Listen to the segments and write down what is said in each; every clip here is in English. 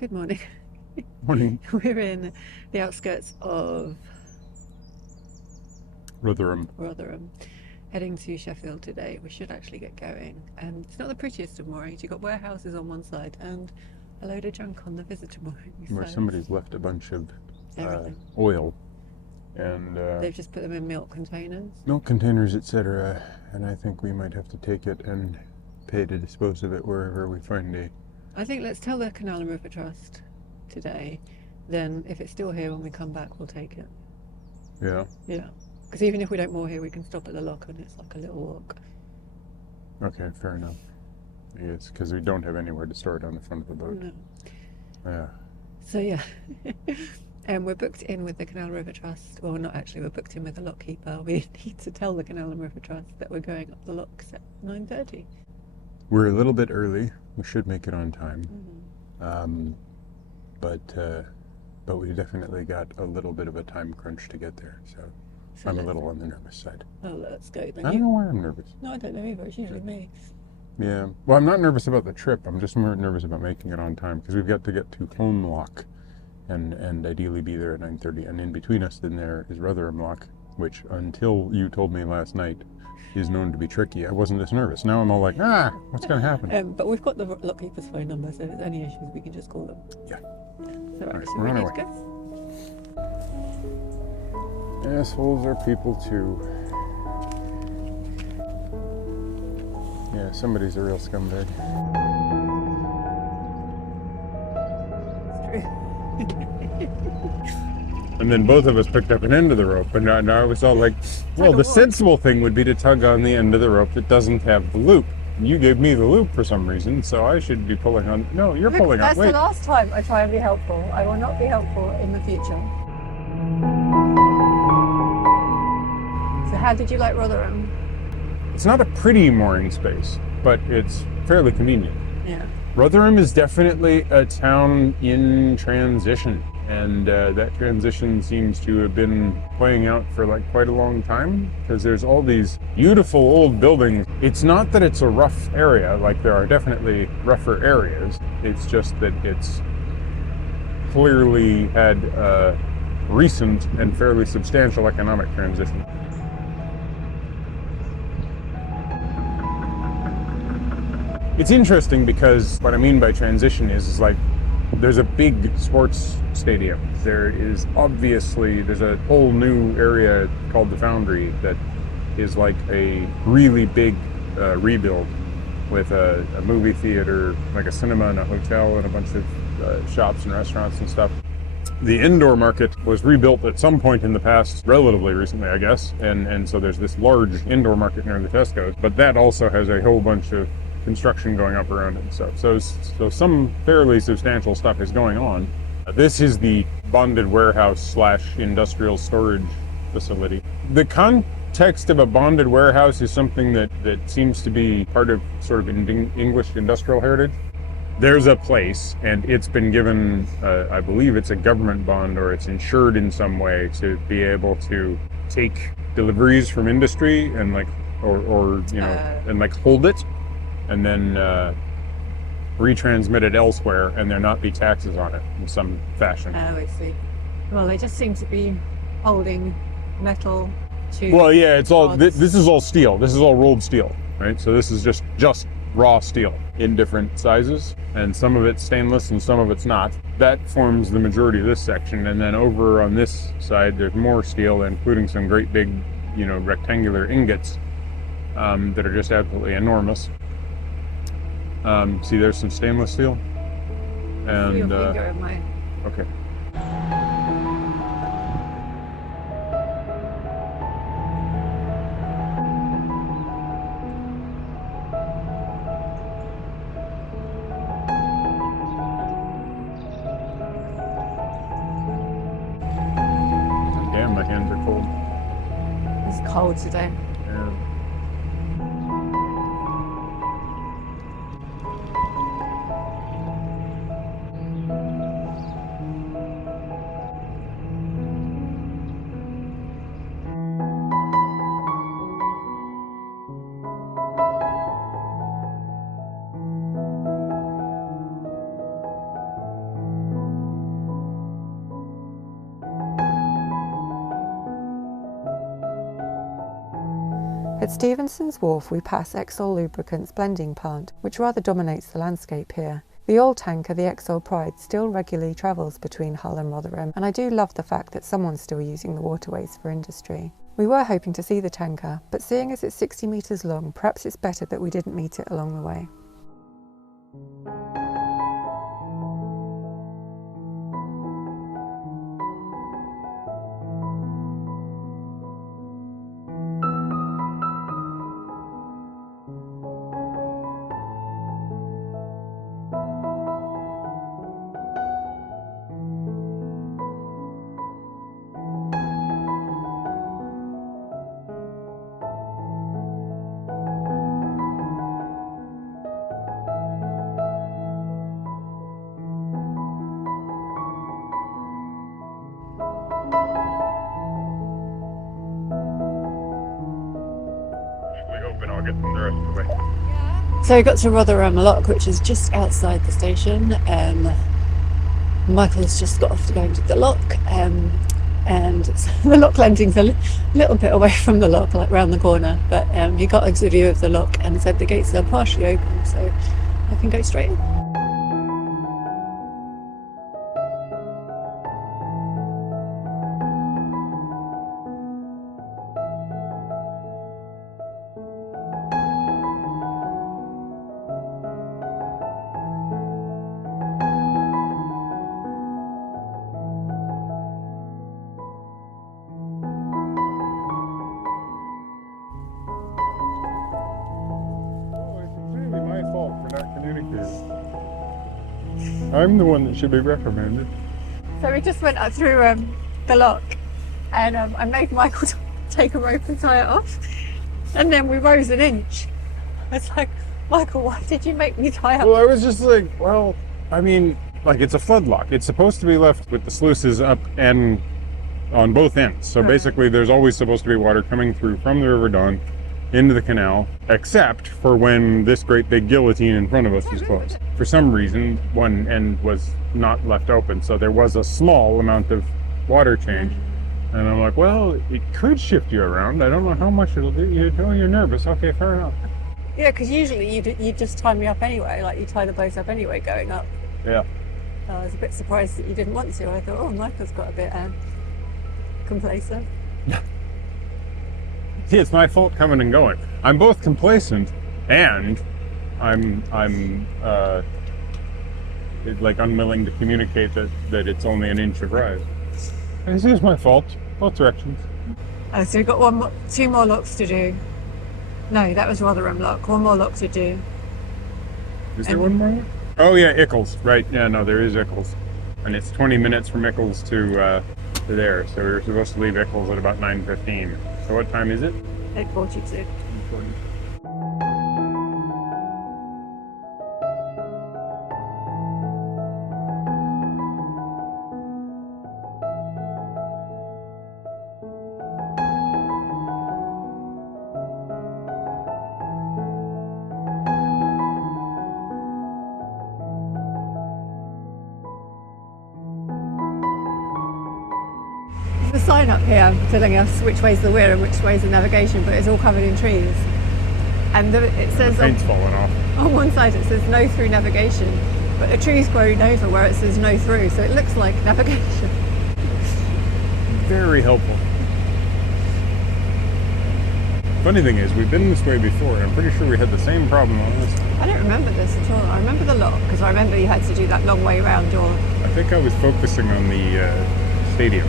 Good morning. Morning. We're in the outskirts of Rotherham. heading to Sheffield today. We should actually get going. And it's not the prettiest of moorings. You've got warehouses on one side and a load of junk on the visitor moorings. Where So somebody's left a bunch of everything. oil and They've just put them in milk containers. milk containers, etc. And I think we might have to take it and pay to dispose of it wherever we find a... I think let's tell the Canal and River Trust today. Then if it's still here when we come back, we'll take it. Yeah. Yeah. Because even if we don't moor here, we can stop at the lock and it's like a little walk. Okay, fair enough. It's because we don't have anywhere to store it on the front of the boat. No. Yeah. So yeah, and we're booked in with the Canal and River Trust. Well, not actually, we're booked in with the lock keeper. We need to tell the Canal and River Trust that we're going up the locks at 9:30. We're a little bit early. We should make it on time. Mm-hmm. But we definitely got a little bit of a time crunch to get there. So I'm a little on the nervous side. Oh, let's go then. I don't know why I'm nervous. No, I don't know either. It's usually me. Yeah. Well, I'm not nervous about the trip. I'm just more nervous about making it on time because we've got to get to Holmes Lock and ideally be there at 9:30. And in between us, then there is Rotherham Lock, which until you told me last night is known to be tricky. I wasn't this nervous. Now I'm all like, what's going to happen? But we've got the lock keeper's phone number, so if there's any issues, we can just call them. Yeah. So All right, so we're we on need our to way. go. Assholes are people too. Yeah, somebody's a real scumbag. It's true. And then both of us picked up an end of the rope, but now I was all like, well, the sensible thing would be to tug on the end of the rope that doesn't have the loop. You gave me the loop for some reason, so I should be pulling on. No, you're pulling on. That's Wait. the last time I try and be helpful. I will not be helpful in the future. So how did you like Rotherham? It's not a pretty mooring space, but it's fairly convenient. Yeah. Rotherham is definitely a town in transition, and that transition seems to have been playing out for like quite a long time because there's all these beautiful old buildings. It's not that it's a rough area, like there are definitely rougher areas. It's just that it's clearly had a recent and fairly substantial economic transition. It's interesting because what I mean by transition is like there's a big sports stadium. There's a whole new area called the Foundry that is like a really big rebuild with a movie theater, like a cinema and a hotel and a bunch of shops and restaurants and stuff. The indoor market was rebuilt at some point in the past, relatively recently, I guess, and so there's this large indoor market near the Tesco's, but that also has a whole bunch of construction going up around it and stuff. So some fairly substantial stuff is going on. This is the bonded warehouse / industrial storage facility. The context of a bonded warehouse is something that seems to be part of sort of English industrial heritage. There's a place, and it's been given, I believe it's a government bond or it's insured in some way to be able to take deliveries from industry and hold it and then retransmit it elsewhere and there not be taxes on it in some fashion. Oh, I see. Well, they just seem to be holding metal to... Well, yeah, it's all, this is all steel. This is all rolled steel, right? So this is just raw steel in different sizes, and some of it's stainless and some of it's not. That forms the majority of this section, and then over on this side there's more steel, including some great big, rectangular ingots that are just absolutely enormous. See, there's some stainless steel. And your finger in mine. Okay. Damn, my hands are cold. It's cold today. Yeah. At Stevensons Wharf we pass Exol Lubricants blending plant, which rather dominates the landscape here. The old tanker, the Exol Pride, still regularly travels between Hull and Rotherham, and I do love the fact that someone's still using the waterways for industry. We were hoping to see the tanker, but seeing as it's 60 metres long, perhaps it's better that we didn't meet it along the way. I'll get them the rest of the way. So we got to Rotherham Lock, which is just outside the station. Michael's just got off to go into the lock, and the lock landing's a little bit away from the lock, like round the corner, but he got a view of the lock and said the gates are partially open, so I can go straight in. I'm the one that should be reprimanded. So we just went up through the lock, and I made Michael take a rope and tie it off, and then we rose an inch. It's like, Michael, why did you make me tie up? Well, I was just like, well, I mean, like, it's a flood lock. It's supposed to be left with the sluices up and on both ends. So basically there's always supposed to be water coming through from the River Don into the canal, except for when this great big guillotine in front of us is closed. For some reason, one end was not left open, so there was a small amount of water change. And I'm like, well, it could shift you around. I don't know how much it'll do. You're nervous. Okay, fair enough. Yeah, because usually you just tie me up anyway, like you tie the boat up anyway going up. Yeah. I was a bit surprised that you didn't want to. I thought, oh, Michael's got a bit complacent. See, it's my fault coming and going. I'm both complacent and I'm like unwilling to communicate that it's only an inch of rise. This is my fault, both directions. Oh, so we've got two more locks to do. No, that was Rotherham Lock. One more lock to do. Is there one more? Oh yeah, Ickles. Right. Yeah, no, there is Ickles, and it's 20 minutes from Ickles to there. So we were supposed to leave Ickles at about 9:15. So what time is it? 8:42. There's a sign up here telling us which way's the weir and which way's the navigation, but it's all covered in trees. And it says the paint's falling off. On one side it says no through navigation, but a tree's grown over where it says no through, so it looks like navigation. Very helpful. Funny thing is, we've been this way before, and I'm pretty sure we had the same problem on this. I don't remember this at all. I remember the lock, because I remember you had to do that long way around your... I think I was focusing on the stadium.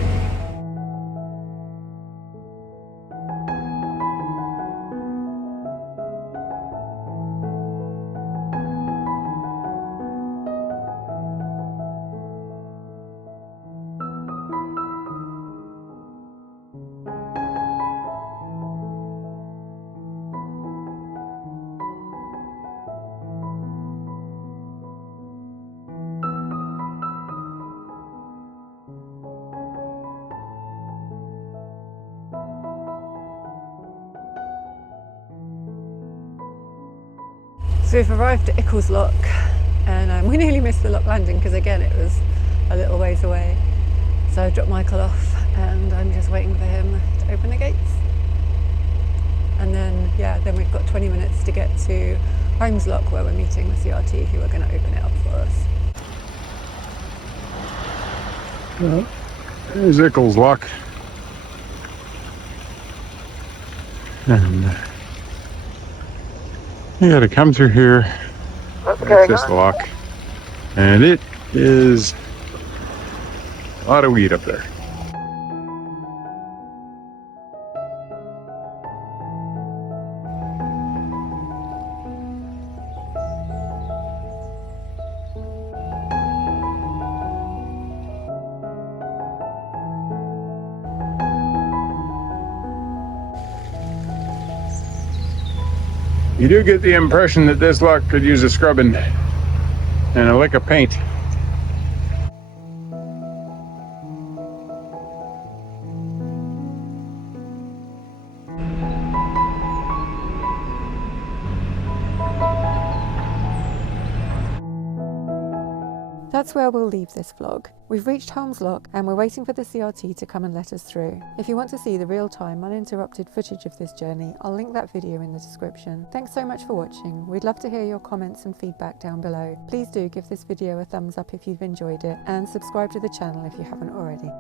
So we've arrived at Ickles Lock, and we nearly missed the lock landing because again it was a little ways away. So I dropped Michael off and I'm just waiting for him to open the gates. And then, yeah, then we've got 20 minutes to get to Holmes Lock, where we're meeting the CRT, who are going to open it up for us. There's Holmes Lock. And you gotta come through here, access the lock, and it is a lot of weed up there. You do get the impression that this lock could use a scrubbing and a lick of paint. That's where we'll leave this vlog. We've reached Holmes Lock and we're waiting for the CRT to come and let us through. If you want to see the real-time, uninterrupted footage of this journey, I'll link that video in the description. Thanks so much for watching. We'd love to hear your comments and feedback down below. Please do give this video a thumbs up if you've enjoyed it, and subscribe to the channel if you haven't already.